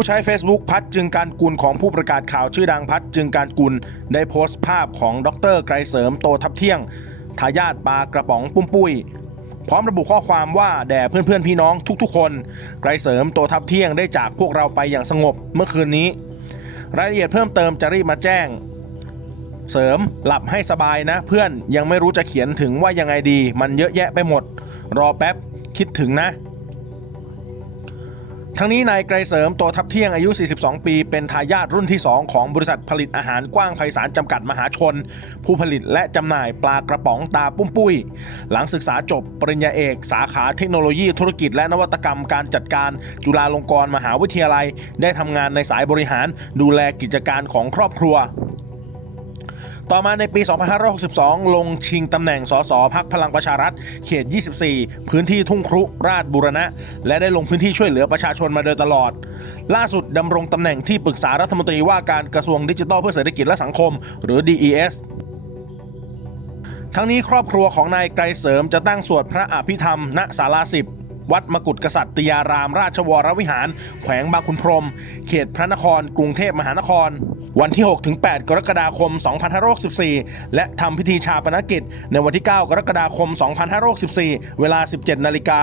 ผู้ใช้ Facebook พัดจึงการกุลของผู้ประกาศข่าวชื่อดังพัดจึงการกุล ได้โพสต์ภาพของดรไกรเสริมโตทับเที่ยงทายาทปลากระป๋องปุ้มปุ้ยพร้อมระบุข้อความว่าแด่เพื่อนๆพี่น้องทุกๆ คน ไกรเสริมโตทับเที่ยงได้จากพวกเราไปอย่างสงบเมื่อคืนนี้ รายละเอียดเพิ่มเติมจะรีบมาแจ้ง เสริมหลับให้สบายนะ เพื่อนยังไม่รู้จะเขียนถึงว่ายังไงดี มันเยอะแยะไปหมด รอแป๊บคิดถึงนะ ทั้งนี้นายไกรเสริมโตทับเที่ยงอายุ 42 ปี เป็นทายาทรุ่นที่ 2 ของบริษัทผลิตอาหารกว้างไพศาลจำกัดมหาชน ผู้ผลิตและจำหน่ายปลากระป๋องตาปุ้มปุ้ย หลังศึกษาจบปริญญาเอก สาขาเทคโนโลยีธุรกิจและนวัตกรรมการจัดการ จุฬาลงกรณ์มหาวิทยาลัย ได้ทำงานในสายบริหารดูแลกิจการของครอบครัว ต่อมาในปี 2562 ลงชิงตำแหน่งสสพักพลังประชารัฐ เขต 24 พื้นที่ทุ่งครุราชบุรณะ และได้ลงพื้นที่ช่วยเหลือประชาชนมาโดยตลอด ล่าสุดดำรงตำแหน่งที่ปรึกษารัฐมนตรีว่าการกระทรวงดิจิทัลเพื่อเศรษฐกิจและสังคม หรือ DES ทั้งนี้ครอบครัวของนายไกรเสริมจะตั้งสวดพระอภิธรรมณศาลาสิบ วัดมกุฎกษัตริยารามราชวรวิหาร แขวงบางขุนพรหมเขตพระนคร กรุงเทพมหานคร วันที่ 6-8 กรกฎาคม 2564 และทำพิธีชาปนกิจ ในวันที่ 9 กรกฎาคม 2564 เวลา 17 นาฬิกา